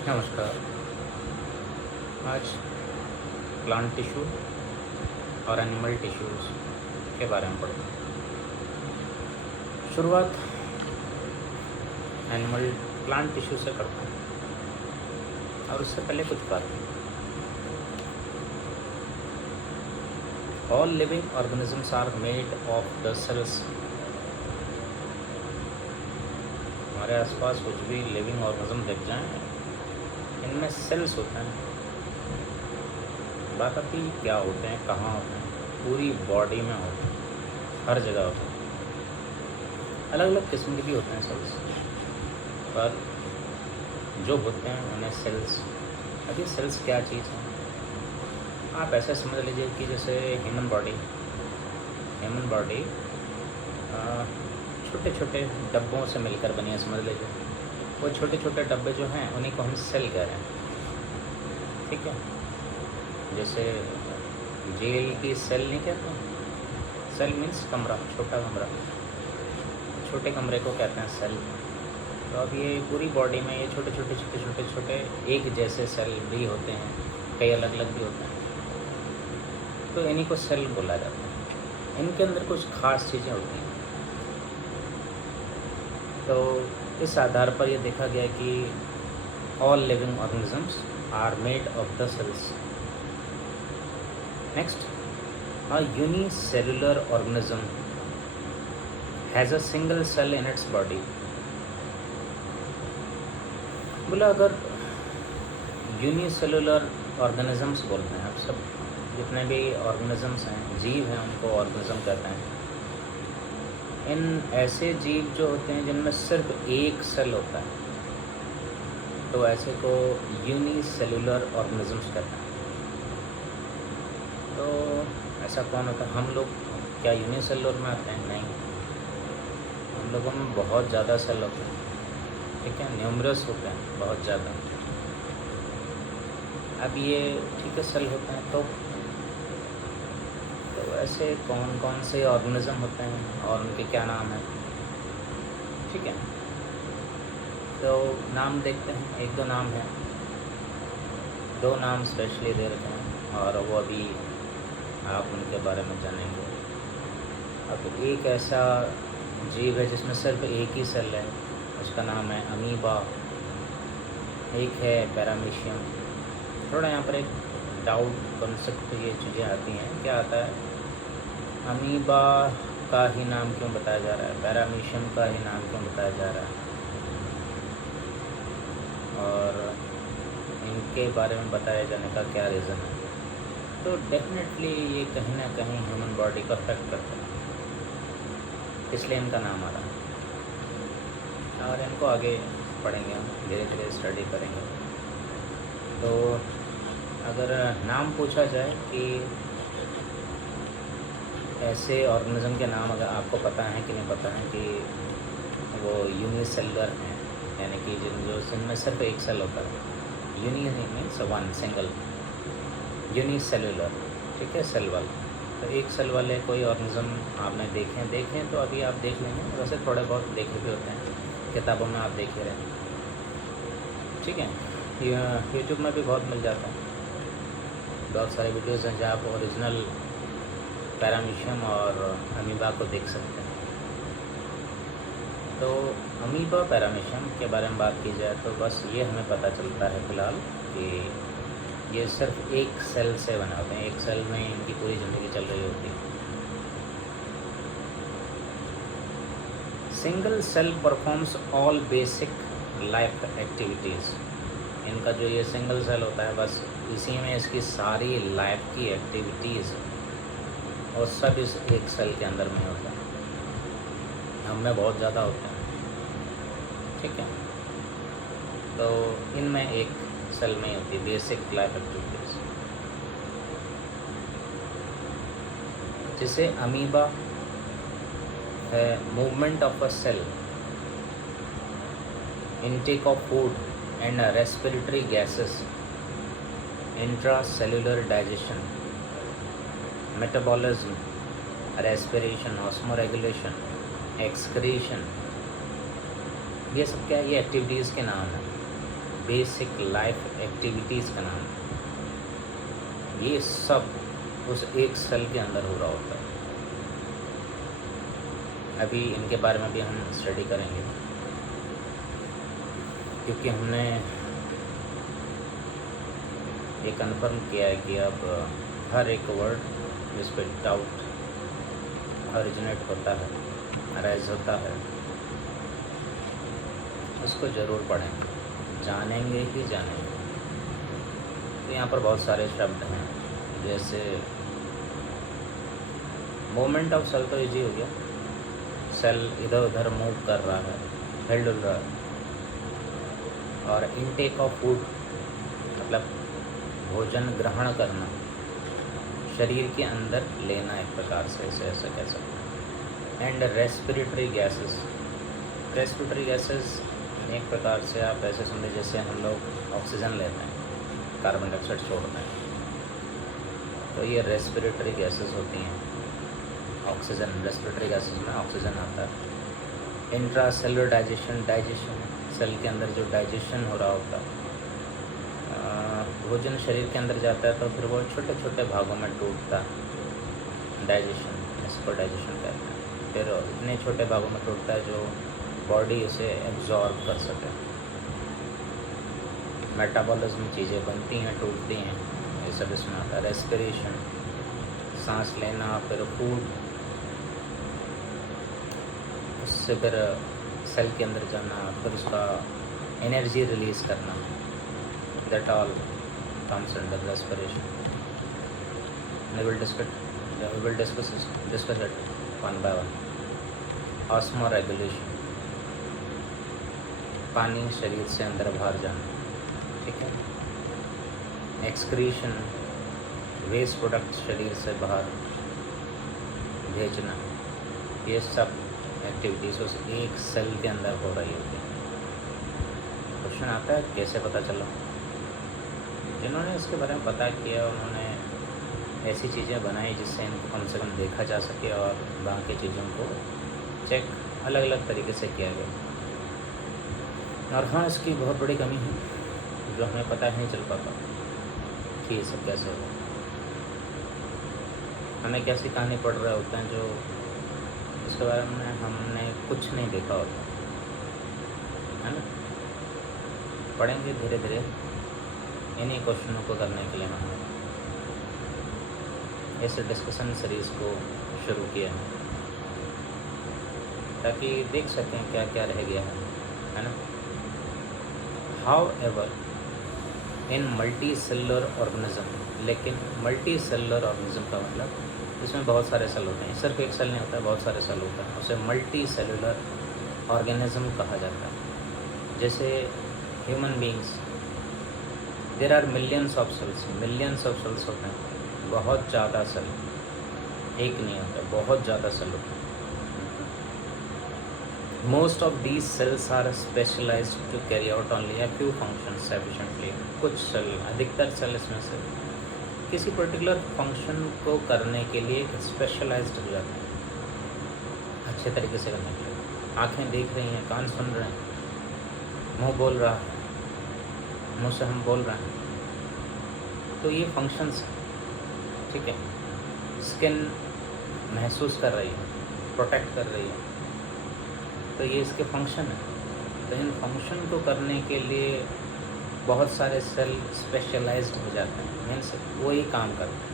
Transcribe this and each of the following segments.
नमस्कार। आज plant tissue और एनिमल टिश्यूज़ के बारे में पढ़ते हैं। शुरुआत एनिमल प्लांट टिश्यू से करते हैं और उससे पहले कुछ बातें। All living organisms are made of the cells. हमारे आसपास कुछ भी लिविंग ऑर्गेनिज्म दिख जाएं, इनमें सेल्स होते हैं। बात आती है क्या होते हैं, कहाँ होते हैं। पूरी बॉडी में होते हैं, हर जगह होते हैं। अलग अलग किस्म के भी होते हैं सेल्स, पर जो होते हैं उन्हें सेल्स। अब ये सेल्स क्या चीज़ है, आप ऐसा समझ लीजिए कि जैसे ह्यूमन बॉडी छोटे छोटे डब्बों से मिलकर बनी है, समझ लीजिए। वो छोटे छोटे डब्बे जो हैं उन्हीं को हम सेल कह रहे हैं, ठीक है। जैसे जेल की सेल नहीं कहते, सेल मीन्स कमरा, छोटा कमरा, छोटे कमरे को कहते हैं सेल। तो अब ये पूरी बॉडी में ये छोटे छोटे एक जैसे सेल भी होते हैं, कई अलग अलग भी होते हैं, तो इन्हीं को सेल बोला जाता है। इनके अंदर कुछ खास चीज़ें होती हैं। तो इस आधार पर यह देखा गया कि all living organisms are made of the cells. Next, a unicellular organism has a single cell in its body। बोला अगर यूनिसेलुलर ऑर्गेनिजम्स बोलते हैं, आप सब जितने भी ऑर्गेनिजम्स हैं, जीव हैं, उनको ऑर्गेनिज्म कहते हैं। इन ऐसे जीव जो होते हैं जिनमें सिर्फ एक सेल होता है, तो ऐसे को यूनिसेलुलर ऑर्गेनिजम्स कहते हैं। तो ऐसा कौन होता है? हम लोग क्या यूनिसेलुलर में आते हैं? नहीं, हम लोगों में बहुत ज़्यादा सेल होते हैं, ठीक है, न्यूमरस होते हैं, बहुत ज़्यादा। अब ये ठीक है सेल होते हैं, तो ऐसे कौन कौन से ऑर्गेनिज्म होते हैं और उनके क्या नाम हैं, ठीक है। तो नाम देखते हैं, एक दो नाम हैं, दो नाम स्पेशली दे रखे हैं और वो अभी आप उनके बारे में जानेंगे। अब एक ऐसा जीव है जिसमें सिर्फ एक ही सेल है, उसका नाम है अमीबा। एक है पैरामीशियम। थोड़ा यहाँ पर एक डाउट कॉन्सेप्ट ये चीज़ें आती हैं, क्या आता है, अमीबा का ही नाम क्यों बताया जा रहा है, पैरामीशियम का ही नाम क्यों बताया जा रहा है, और इनके बारे में बताए जाने का क्या रीज़न है। तो डेफिनेटली ये कहीं ना कहीं ह्यूमन बॉडी को अफेक्ट करता है, इसलिए इनका नाम आ रहा है। और इनको आगे पढ़ेंगे, हम धीरे धीरे स्टडी करेंगे। तो अगर नाम पूछा जाए कि ऐसे ऑर्गेनिज्म के नाम अगर आपको पता है कि नहीं पता है कि वो यूनिसेलुलर हैं, यानी कि जिनमें सिर्फ एक सेल होता है। Uni means one, single, unicellular, ठीक है, सेल वाले। तो एक सेल वाले कोई ऑर्गेनिज्म आपने देखें तो अभी आप देख लेंगे, वैसे थोड़े बहुत देखे भी होते हैं, किताबों में आप देख ही रहे हैं, ठीक है। यूट्यूब में भी बहुत मिल जाता है, बहुत सारे वीडियोज़ हैं जहाँ आप ओरिजिनल पैरामीशियम और अमीबा को देख सकते हैं। तो अमीबा पैरामीशियम के बारे में बात की जाए तो बस ये हमें पता चलता है फ़िलहाल कि ये सिर्फ एक सेल से बने होते हैं, एक सेल में इनकी पूरी ज़िंदगी चल रही होती है। Single cell performs all basic life activities. इनका जो ये सिंगल सेल होता है, बस इसी में इसकी सारी लाइफ की एक्टिविटीज़ और सब इस एक सेल के अंदर में होता है। हम में बहुत ज़्यादा होते हैं, ठीक है। तो इनमें एक सेल में होती है बेसिक लाइफ एक्टिविटीज़, जिसे अमीबा है movement of a cell, intake of food and respiratory gases, intracellular digestion, metabolism, respiration, osmoregulation, excretion, ये सब क्या है, ये एक्टिविटीज़ के नाम हैं। बेसिक लाइफ एक्टिविटीज़ का नाम है। ये सब उस एक सेल के अंदर हो रहा होता है। अभी इनके बारे में भी हम स्टडी करेंगे, क्योंकि हमने ये कन्फर्म किया है कि अब हर एक वर्ड जिस पर डाउट ओरिजिनेट होता है, अराइज होता है, उसको ज़रूर पढ़ेंगे, जानेंगे ही जानेंगे। तो यहाँ पर बहुत सारे शब्द हैं, जैसे मूवमेंट ऑफ सेल तो ईजी हो गया, सेल इधर उधर मूव कर रहा है, हिल डुल रहा है। और इनटेक ऑफ फूड मतलब भोजन ग्रहण करना, शरीर के अंदर लेना, एक प्रकार से इसे ऐसा कह सकते हैं। And respiratory gases, respiratory gases एक प्रकार से आप ऐसे समझे जैसे हम लोग ऑक्सीजन लेते हैं, कार्बन डाइऑक्साइड छोड़ते हैं, तो ये रेस्पिरेटरी गैसेस होती हैं। ऑक्सीजन, रेस्पिरेटरी गैसेस में ऑक्सीजन आता है। Intracellular digestion, digestion cell के अंदर जो डाइजेशन हो रहा होता है, भोजन शरीर के अंदर जाता है तो फिर वो छोटे छोटे भागों में टूटता है, डाइजेशन, इसको डाइजेशन कहते हैं। फिर इतने छोटे भागों में टूटता है जो बॉडी उसे एब्जॉर्ब कर सके। मेटाबॉलिज्म, चीज़ें बनती हैं, टूटती हैं, ये सब इसमें आता है। रेस्पिरेशन, सांस लेना, फिर फूड, उससे फिर सेल के अंदर जाना, फिर उसका एनर्जी रिलीज़ करना, that all comes under respiration. We will discuss it one by one. Osmoregulation, पानी शरीर से अंदर बाहर जाना, ठीक है। एक्सक्रीशन, वेस्ट प्रोडक्ट शरीर से बाहर भेजना, ये सब एक्टिविटीज़ उस एक सेल के अंदर हो रही होती है। क्वेश्चन आता है कैसे पता चला? जिन्होंने इसके बारे में पता किया उन्होंने ऐसी चीज़ें बनाई जिससे इनको कम से कम देखा जा सके और बाकी चीज़ों को चेक अलग अलग तरीके से किया गया। और हाँ, इसकी बहुत बड़ी कमी है जो हमें पता ही नहीं चल पाता कि ये सब कैसे हो। हमें कैसी कहानी पढ़ रहे होते हैं जो इसके बारे में हमने कुछ नहीं देखा होता है ना। पढ़ेंगे धीरे धीरे, इन्हीं क्वेश्चनों को करने के लिए हमने ऐसे डिस्कशन सीरीज़ को शुरू किया है ताकि देख सकें क्या क्या रह गया है ना। How ever in multicellular organism, लेकिन मल्टी सेलुलर ऑर्गेनिज्म का मतलब इसमें बहुत सारे सेल होते हैं, सिर्फ एक सेल नहीं होता है, बहुत सारे सेल होते हैं, उसे मल्टी सेलुलर ऑर्गेनिज्म कहा जाता है। जैसे human beings, there are millions of cells होते हैं, बहुत ज़्यादा सेल, एक नहीं होता, बहुत ज़्यादा सेल होते हैं। Most of these cells are specialised to carry out only a few functions efficiently. कुछ सेल, अधिकतर सेल इसमें से किसी पर्टिकुलर फंक्शन को करने के लिए स्पेशलाइज्ड हो जाते हैं, अच्छे तरीके से करने के लिए। आँखें देख रही हैं, कान सुन रहे हैं, मुंह बोल रहा है, मुंह से हम बोल रहे हैं, तो ये फंक्शंस, ठीक है। स्किन महसूस कर रही है, प्रोटेक्ट कर रही है, तो ये इसके फंक्शन है। तो इन फंक्शन को करने के लिए बहुत सारे सेल स्पेशलाइज्ड हो जाते हैं, मीन्स वो ही काम करते हैं।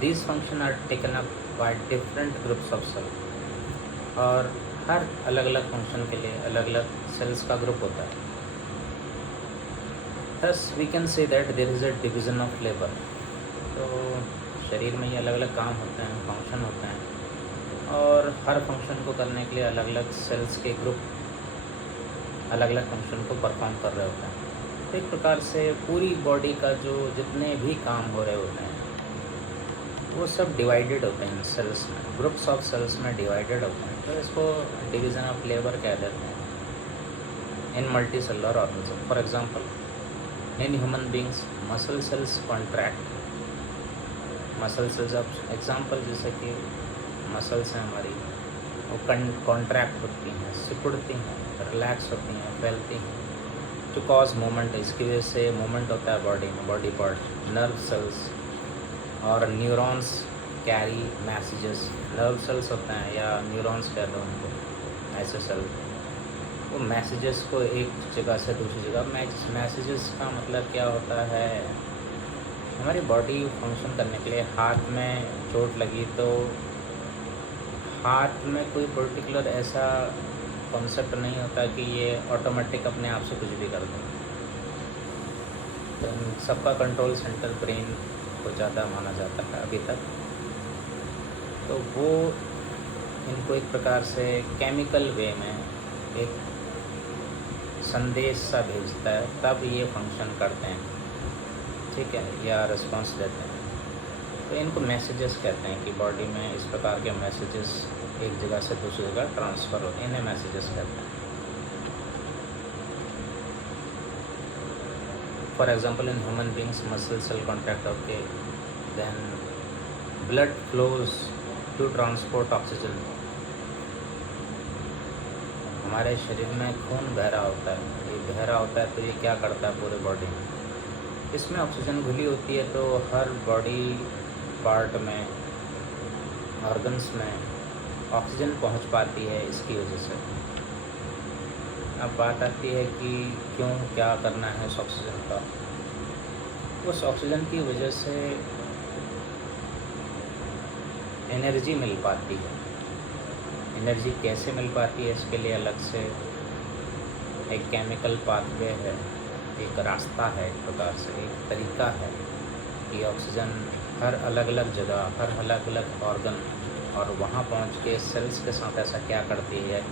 This function are taken up by different groups of cell, और हर अलग अलग फंक्शन के लिए अलग अलग सेल्स का ग्रुप होता है। Thus we can say that there is a division of labor. तो शरीर में ये अलग अलग काम होते हैं, फंक्शन होते हैं, और हर फंक्शन को करने के लिए अलग अलग सेल्स के ग्रुप अलग अलग फंक्शन को परफॉर्म कर रहे होते हैं। तो एक प्रकार से पूरी बॉडी का जो जितने भी काम हो रहे होते हैं वो सब डिवाइडेड होते हैं सेल्स में, ग्रुप्स ऑफ सेल्स में डिवाइडेड होते हैं। तो इसको डिवीज़न ऑफ लेबर कह देते हैं in multicellular organism. For example, in human beings muscle cells contract, muscle cells, अब एग्जांपल जैसे कि मसल्स हैं हमारी, वो कॉन्ट्रैक्ट होती हैं, सिकुड़ती हैं, रिलैक्स होती हैं, फैलती हैं, टू कॉज मूवमेंट। इसकी वजह से मूवमेंट होता है बॉडी में, बॉडी पार्ट, नर्व सेल्स और neurons carry messages. Nerve cells होते हैं या न्यूरॉन्स कह दो उनको, ऐसे सेल, वो मैसेजेस को एक जगह से दूसरी जगह, मैसेजेस का मतलब क्या होता है, हमारी बॉडी फंक्शन करने के लिए हाथ में चोट लगी तो हाथ में कोई पर्टिकुलर ऐसा कॉन्सेप्ट नहीं होता कि ये ऑटोमेटिक अपने आप से कुछ भी कर दे। तो सबका कंट्रोल सेंटर ब्रेन को ज़्यादा माना जाता है अभी तक। तो वो इनको एक प्रकार से केमिकल वे में एक संदेश सा भेजता है, तब ये फंक्शन करते हैं, ठीक है, या रिस्पॉन्स देते हैं। तो इनको मैसेजेस कहते हैं कि बॉडी में इस प्रकार के मैसेजेस एक जगह से दूसरी जगह ट्रांसफ़र होते हैं, इन्हें मैसेजेस कहते हैं। For example in human beings muscle cell contact okay, then blood flows to transport oxygen. हमारे शरीर में खून बह रहा होता है, ये बह रहा होता है तो ये क्या करता है पूरे बॉडी में, इसमें ऑक्सीजन घुली होती है, तो हर बॉडी पार्ट में, ऑर्गन्स में ऑक्सीजन पहुंच पाती है इसकी वजह से। अब बात आती है कि क्यों, क्या करना है उस ऑक्सीजन का। उस ऑक्सीजन की वजह से एनर्जी मिल पाती है। एनर्जी कैसे मिल पाती है, इसके लिए अलग से एक केमिकल पाथवे है, एक रास्ता है, एक प्रकार से एक तरीका है कि ऑक्सीजन हर अलग अलग जगह, हर अलग अलग ऑर्गन और वहाँ पहुँच के सेल्स के साथ ऐसा क्या करती है,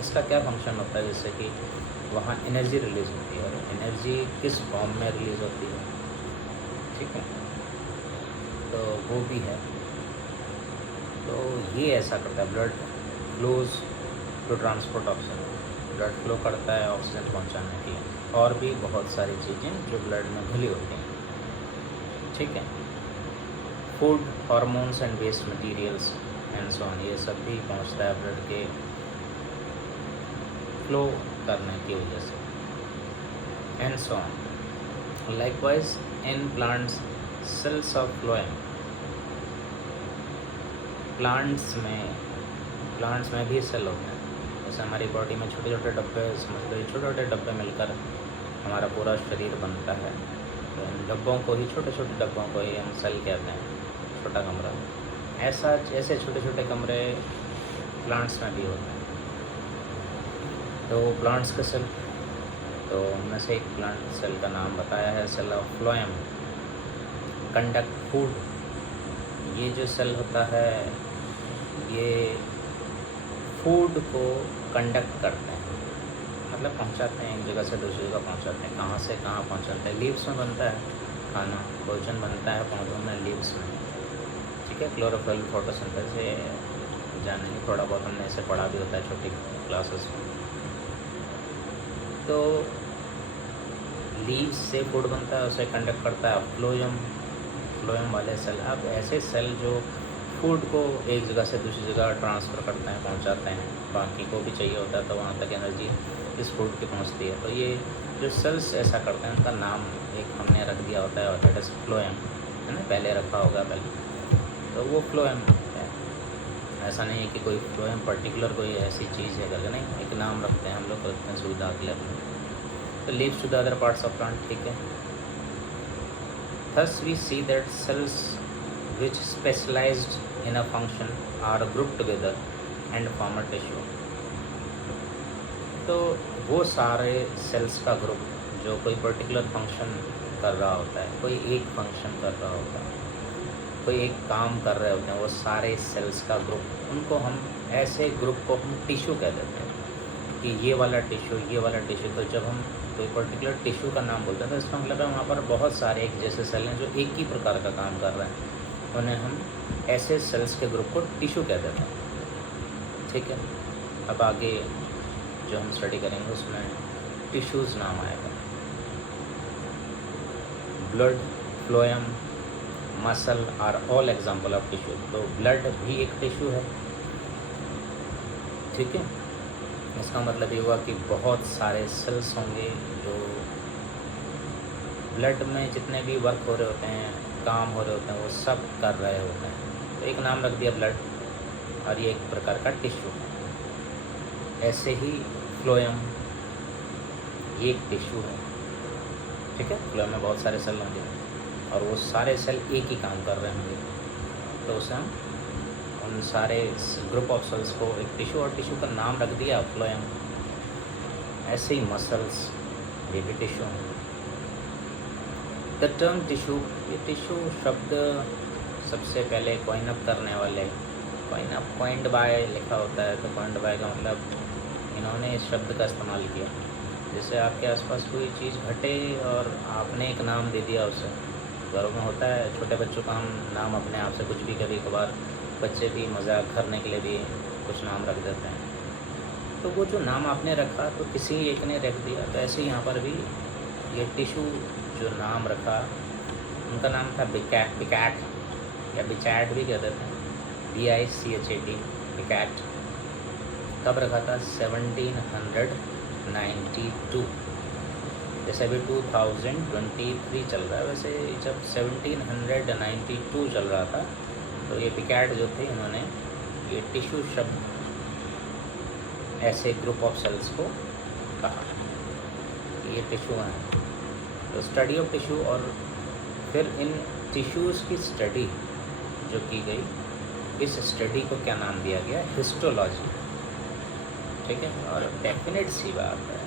इसका क्या फंक्शन होता है, जैसे कि वहाँ एनर्जी रिलीज़ होती है, और एनर्जी किस फॉर्म में रिलीज़ होती है, ठीक है, तो वो भी है। तो ये ऐसा करता है, blood flows to transport oxygen, blood flow करता है ऑक्सीजन पहुंचाने के लिए, और भी बहुत सारी चीज़ें जो ब्लड में घुली होती हैं, ठीक है। Food, hormones and waste materials and so on, ये सब भी पहुंचता है ब्लड के फ्लो करने की वजह से, and so on. Likewise in plants cells of phloem, plants में भी सेल होते हैं। जैसे हमारी बॉडी में छोटे छोटे डब्बे, समझ लो छोटे छोटे डब्बे मिलकर हमारा पूरा शरीर बनता है, तो इन डब्बों को ही, छोटे छोटे डब्बों को ही हम सेल कहते हैं, छोटा कमरा। ऐसे छोटे छोटे कमरे प्लांट्स में भी होते हैं। तो प्लांट्स के सेल, तो उनमें से एक प्लांट सेल का नाम बताया है, cell of phloem, conduct food. ये जो सेल होता है ये फूड को कंडक्ट करते हैं, मतलब पहुंचाते हैं, एक जगह से दूसरी जगह पहुंचाते हैं। कहाँ से कहाँ पहुंचाते हैं? लीव्स में बनता है खाना, भोजन बनता है पौधों में, लीव्स में, ठीक है। क्लोरोफिल, फोटोसिंथेसिस जानेंगे थोड़ा बहुत, हमने इसे पढ़ा भी होता है छोटी क्लासेस में। तो लीव्स से फूड बनता है, उसे कंडक्ट करता है फ्लोएम वाले सेल। अब ऐसे सेल जो फूड को एक जगह से दूसरी जगह ट्रांसफ़र करते हैं, पहुंचाते हैं, बाकी को भी चाहिए होता है तो वहाँ तक एनर्जी इस फूड की पहुंचती है। तो ये जो सेल्स ऐसा करते हैं, उनका नाम एक हमने रख दिया होता है, दैट इज फ्लोएम, है ना, पहले रखा होगा पहले, तो वो फ्लोएम है। ऐसा नहीं है कि कोई फ्लोएम पर्टिकुलर कोई ऐसी चीज़ है करके, नहीं, एक नाम रखते हैं हम लोग, रखते हैं सुविधा के लिए अपने। तो leaves to the other parts of plant, ठीक है। Thus we see that cells which specialized in a function are grouped together and form a tissue. तो वो सारे सेल्स का ग्रुप जो कोई पर्टिकुलर फंक्शन कर रहा होता है, कोई एक फंक्शन कर रहा होता है, कोई एक काम कर रहे होते हैं, वो सारे सेल्स का ग्रुप, उनको हम ऐसे ग्रुप को हम टिश्यू कह देते हैं कि ये वाला टिश्यू, ये वाला टिश्यू। तो जब हम कोई पर्टिकुलर टिश्यू का नाम बोलते हैं तो इसका मतलब है वहाँ पर बहुत सारे एक जैसे सेल हैं जो एक ही प्रकार का काम कर रहे हैं, उन्हें हम ऐसे सेल्स के ग्रुप को टिश्यू कह देते हैं, ठीक है। अब आगे जो हम स्टडी करेंगे उसमें टिश्यूज़ नाम आएगा। Blood, phloem, muscle are all example of tissue. तो ब्लड भी एक टिश्यू है, ठीक है, इसका मतलब ये हुआ कि बहुत सारे सेल्स होंगे जो ब्लड में जितने भी वर्क हो रहे होते हैं, काम हो रहे होते हैं, वो सब कर रहे होते हैं। तो एक नाम रख दिया ब्लड, और ये एक प्रकार का टिश्यू है। ऐसे ही फ्लोएम, ये एक टिश्यू है, ठीक है। फ्लोएम में बहुत सारे सेल होंगे और वो सारे सेल एक ही काम कर रहे होंगे, तो उसे हम उन सारे ग्रुप ऑफ सेल्स को एक टिश्यू, और टिश्यू का नाम रख दिया फ्लोएम। ऐसे ही मसल्स, ये भी टिश्यू है। द टर्म टिश्यू, ये टिश्यू शब्द सबसे पहले कॉइन अप करने वाले, कॉइंड बाय लिखा होता है, तो कॉइंड बाय का मतलब इन्होंने इस शब्द का इस्तेमाल किया। जैसे आपके आसपास कोई चीज़ घटे और आपने एक नाम दे दिया उसे, घरों में होता है छोटे बच्चों का हम नाम अपने आप से कुछ भी, कभी कभार बच्चे भी मजाक करने के लिए भी कुछ नाम रख देते हैं। तो वो जो नाम आपने रखा तो किसी एक ने रख दिया, तो ऐसे यहाँ पर भी ये टिश्यू जो नाम रखा, उनका नाम था बिकैट या बिचैट भी कह देते हैं, BICHAT, बिकैट। कब रखा था? 1792। जैसे अभी 2023 चल रहा है, वैसे जब 1792 चल रहा था तो ये बिकैट जो थे, इन्होंने ये टिश्यू शब्द ऐसे ग्रुप ऑफ सेल्स को कहा, ये टिश्यू हैं। तो स्टडी ऑफ टिश्यू, और फिर इन टिश्यूज़ की स्टडी जो की गई, इस स्टडी को क्या नाम दिया गया? हिस्टोलॉजी, ठीक है। और डेफिनेट सी बात है,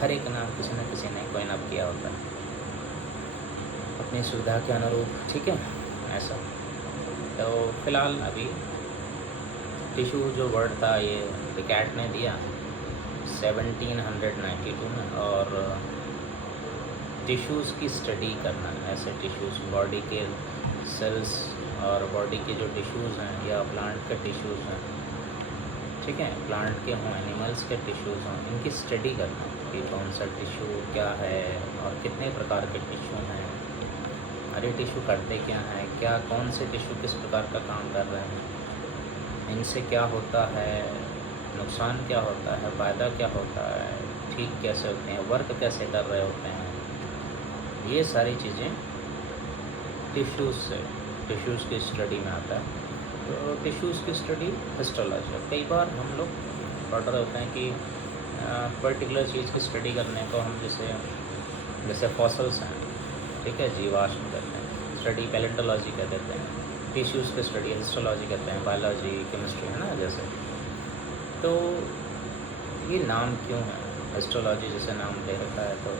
हर एक नाम किसी न किसी ने कोई नाम किया होता है अपनी सुविधा के अनुरूप, ठीक है, ऐसा। तो फिलहाल अभी टिश्यू जो वर्ड था ये बिकैट ने दिया 1792 में, और टिश्यूज़ की स्टडी करना, ऐसे टिश्यूज़, बॉडी के सेल्स और बॉडी के जो टिश्यूज़ हैं या प्लांट के टिश्यूज़ हैं, ठीक है, प्लांट के हों, एनिमल्स के टिश्यूज़ हों, इनकी स्टडी करना कि कौन सा टिश्यू क्या है और कितने प्रकार के टिश्यू हैं, अरे टिश्यू करते क्या हैं, क्या कौन से टिश्यू किस प्रकार का काम कर रहे हैं, इनसे क्या होता है, नुकसान क्या होता है, फ़ायदा क्या होता है, ठीक कैसे होते हैं, वर्क कैसे कर रहे होते हैं, ये सारी चीज़ें टिश्यूज़ की स्टडी में आता है। तो टिश्यूज़ की स्टडी हिस्टोलॉजी। कई बार हम लोग पढ़ रहे होते हैं कि पर्टिकुलर चीज़ की स्टडी करने को हम जैसे फॉसल्स हैं, ठीक है, जीवाश्म कहते हैं, स्टडी पैलेंटोलॉजी कह देते हैं, टिश्यूज़ की स्टडी हिस्टोलॉजी कहते हैं, बायोलॉजी, केमिस्ट्री, है ना, जैसे। तो ये नाम क्यों है? हिस्टोलॉजी जैसे नाम दे रखा है, तो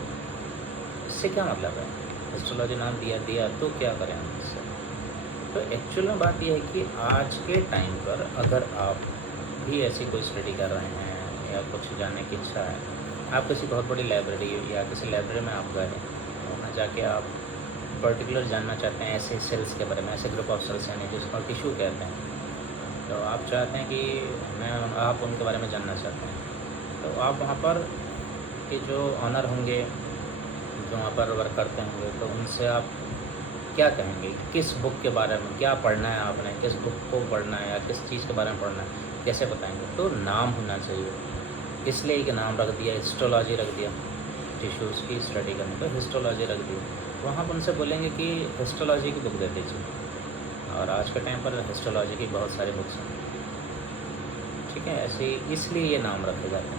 इससे क्या मतलब है? हिस्टोलॉजी नाम दिया तो क्या करें हम इससे? तो एक्चुअल में बात यह है कि आज के टाइम पर अगर आप भी ऐसी कोई स्टडी कर रहे हैं या कुछ जानने की इच्छा है, आप किसी बहुत बड़ी लाइब्रेरी या किसी लाइब्रेरी में आप गए, वहाँ जाके आप पर्टिकुलर जानना चाहते हैं ऐसे सेल्स के बारे में, ऐसे ग्रुप ऑफ सेल्स यानी जिसको टिश्यू कहते हैं, तो आप चाहते हैं कि आप उनके बारे में जानना चाहते हैं, तो आप वहाँ पर के जो ऑनर होंगे, जो वहाँ पर वर्क करते होंगे, तो उनसे आप क्या कहेंगे, किस बुक के बारे में क्या पढ़ना है आपने, किस बुक को पढ़ना है या किस चीज़ के बारे में पढ़ना है, कैसे बताएंगे? तो नाम होना चाहिए, इसलिए एक नाम रख दिया, हिस्टोलॉजी रख दिया, टिश्यूज़ की स्टडी करने पर हिस्टोलॉजी रख दी। वहाँ पर उनसे बोलेंगे कि हिस्टोलॉजी की बुक दे दीजिए, और आज के टाइम पर हिस्टोलॉजी की बहुत सारी बुक्स हैं, ठीक है, ऐसे इसलिए ये नाम रखे जाते हैं।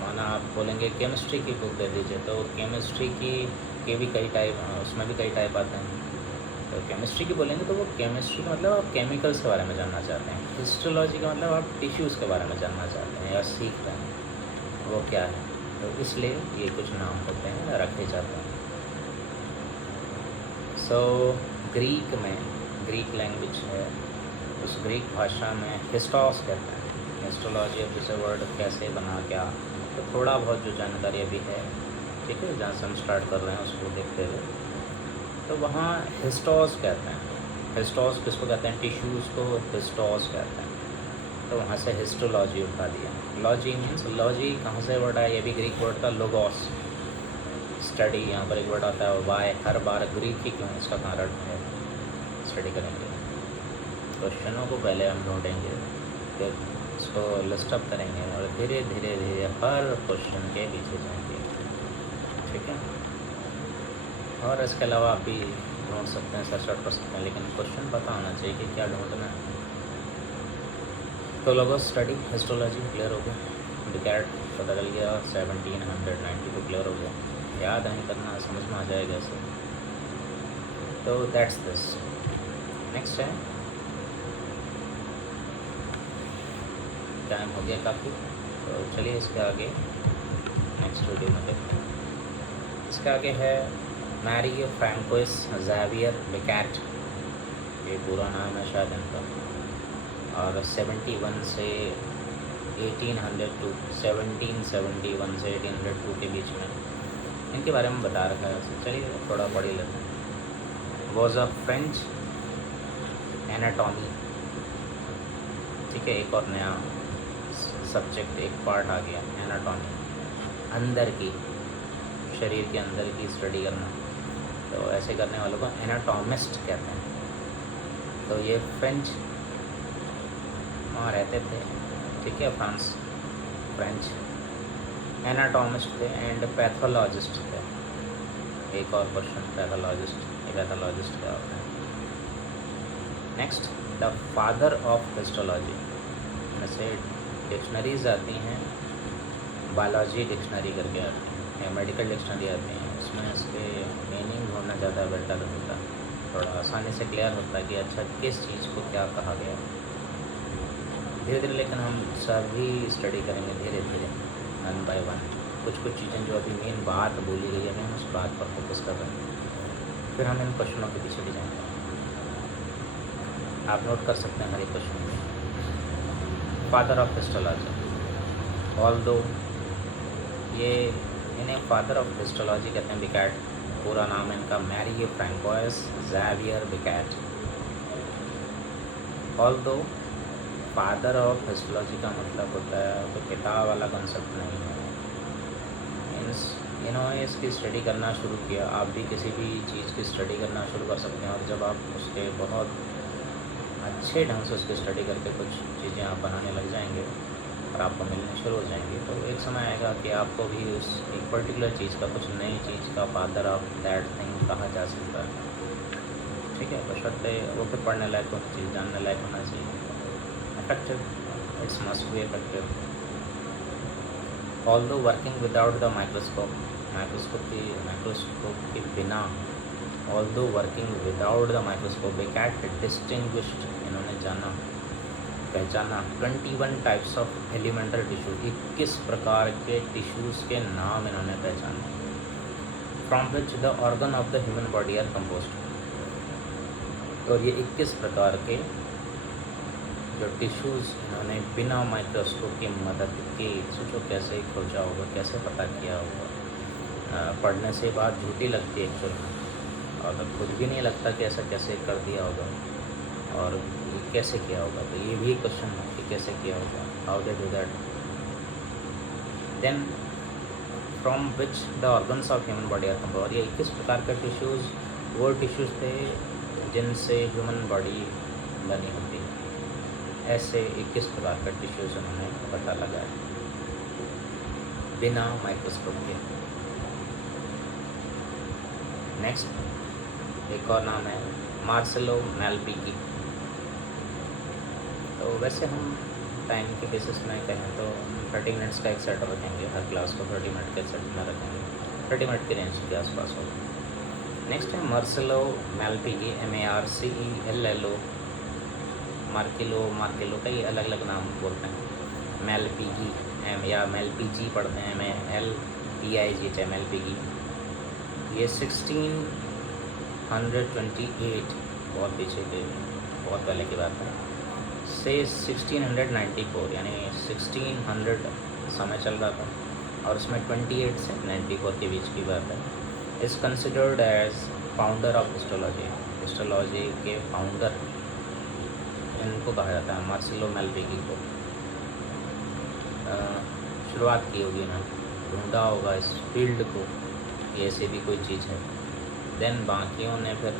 माना आप बोलेंगे केमिस्ट्री की बुक दे दीजिए, तो केमिस्ट्री के भी कई टाइप, उसमें भी कई टाइप आते हैं, तो केमिस्ट्री की बोलेंगे तो वो केमिस्ट्री का मतलब आप केमिकल्स के बारे में जानना चाहते हैं, हिस्टोलॉजी का मतलब आप टिश्यूज़ के बारे में जानना चाहते हैं या सीख रहे हैं वो क्या है, तो इसलिए ये कुछ नाम होते हैं रखे जाते हैं। सो ग्रीक लैंग्वेज है, उस ग्रीक भाषा में हिस्टोस कहते हैं, हिस्टोलॉजी अब जैसे वर्ड कैसे बना क्या, तो थोड़ा बहुत जो जानकारी अभी है, ठीक है, जहाँ से हम स्टार्ट कर रहे हैं उसको देखते हुए, तो वहाँ हिस्टोस कहते हैं। हिस्टोस किसको कहते हैं? टिश्यूज़ को हिस्टोस कहते हैं, तो वहाँ से हिस्टोलॉजी उठा दिया। लॉजी मीन्स, लॉजी कहाँ से वर्ड आया? ये भी ग्रीक वर्ड था, लोगोस, स्टडी, यहाँ पर एक वर्ड आता है वाई, हर बार ग्रीक ही क्यों, इसका कारण है, स्टडी करेंगे। क्वेश्चनों को पहले हम ढूंढेंगे कि इसको लिस्ट अप करेंगे और धीरे धीरे धीरे हर क्वेश्चन के पीछे जाएंगे, ठीक है। और इसके अलावा आप भी ढूंढ सकते हैं, सर्च आउट कर सकते हैं, लेकिन क्वेश्चन पता होना चाहिए कि क्या ढूंढना है। तो लोगोस स्टडी हिस्टोलॉजी क्लियर हो गया, डिकैट पता चल गया, 1792 क्लियर हो गया, याद नहीं करना, समझ में आ जाएगा ऐसे। तो दैट्स दिस। नेक्स्ट है, टाइम हो गया काफ़ी, तो चलिए इसके आगे नेक्स्ट वीडियो में देखते हैं। इसके आगे है मैरियो फ्रैंकोइस ज़ेवियर बेकैट, ये पूरा नाम है शायद इनका, और 71 से 1800 टू 1771 से 1802 के बीच में इनके बारे में बता रखा है। चलिए थोड़ा पढ़ ही लेते हैं। वॉज अ फ्रेंच एनाटॉमी, ठीक है, एक और नया सब्जेक्ट, एक पार्ट आ गया, एनाटॉमी, अंदर की, शरीर के अंदर की स्टडी करना। तो ऐसे करने वालों को एनाटॉमिस्ट कहते हैं। तो ये फ्रेंच वहाँ रहते थे, ठीक है, फ्रांस, फ्रेंच एनाटॉमिस्ट थे एंड पैथोलॉजिस्ट थे। एक और क्वेश्चन, पैथोलॉजिस्ट क्या होता है। Next, the father of histology, जैसे डिक्शनरीज आती हैं, बायोलॉजी डिक्शनरी करके आती हैं या मेडिकल डिक्शनरी आती हैं, उसमें इसके मीनिंग ढूंढना ज़्यादा बेटर होता है, थोड़ा आसानी से क्लियर होता है कि अच्छा किस चीज़ को क्या कहा गया। धीरे धीरे लेकिन हम सभी स्टडी करेंगे, धीरे धीरे, वन बाय वन। कुछ चीज़ें जो अभी मेन बात बोली गई है, हम उस बात पर फोकस कर रहे हैं, फिर हम इन क्वेश्चनों के पीछे भी जाएंगे। आप नोट कर सकते हैं हर एक क्वेश्चन में। फादर ऑफ हिस्टोलॉजी, ऑल्दो ये इन्हें फादर ऑफ हिस्टोलॉजी कहते हैं, बेकैट, पूरा नाम है इनका Mario Francois Xavier Bichat. Although father of histology का मतलब होता है तो किताब वाला कंसेप्ट नहीं है, मीन्स इन्होंने इसकी स्टडी करना शुरू किया। आप भी किसी भी चीज़ की स्टडी करना शुरू कर सकते हैं, और जब आप उसके बहुत अच्छे ढंग से उसकी स्टडी करके कुछ चीज़ें आप बनाने लग जाएंगे और आपको मिलने शुरू हो जाएंगे, तो एक समय आएगा कि आपको भी उस एक पर्टिकुलर चीज़ का, कुछ नई चीज़ का फादर ऑफ दैट थिंग कहा जा सकता है, ठीक है। बशर्ते वो फिर पढ़ने लायक हो, चीज़ जानने लायक होना चाहिए, effective, it must be effective. Although working without the microscope, microscope के बिना, although working without the microscope, बेकैट distinguished, इन्होंने पहचाना 21 टाइप्स ऑफ एलिमेंटल टिश्यू, 21 प्रकार के टिश्यूज़ के नाम इन्होंने पहचाने, from which the organ of the human body are composed. और ये 21 प्रकार के जो टिश्यूज़ इन्होंने बिना माइक्रोस्कोप की मदद के, सोचो कैसे खोजा होगा, कैसे पता किया होगा। पढ़ने से बात झूठी लगती है एक्चुअल में, और खुद भी नहीं लगता कि ऐसा कैसे कर दिया होगा और ये कैसे किया होगा। तो ये भी क्वेश्चन है कि कैसे किया होगा, how they do that. Then from which the organs of human body are composed, ये 21 प्रकार के टिश्यूज़ वो टिश्यूज़ थे जिनसे ह्यूमन बॉडी बनी होती है। ऐसे 21 प्रकार का टिश्यूज़ उन्होंने पता लगाया बिना माइक्रोस्कोप के। नेक्स्ट एक और नाम है मार्सेलो मैलपिकी। तो वैसे हम टाइम के बेसिस में कहें तो 30 मिनट्स का एक सेट रखेंगे, हर क्लास को 30 मिनट के सेट में रखेंगे, 30 मिनट के रेंज के आसपास होगा। नेक्स्ट है मार्सेलो मैलपिकी, MARCELLO, मार्केलो कई अलग अलग नाम बोलते हैं, मैलपिकी या मैलपीजी पढ़ते हैं, MELPIG, मैलपिकी। ये 1628, बहुत पीछे के, बहुत पहले की बात है, से 1694 यानी 1600 समय चल रहा था, और उसमें 28 से 94 के बीच की बात है। Is considered as founder of histology के फाउंडर इनको कहा जाता है, मार्सेलो मैलपिकी को। शुरुआत की होगी ना, ढूंढा होगा इस फील्ड को, ये ऐसे भी कोई चीज़ है। देन बाकियों ने फिर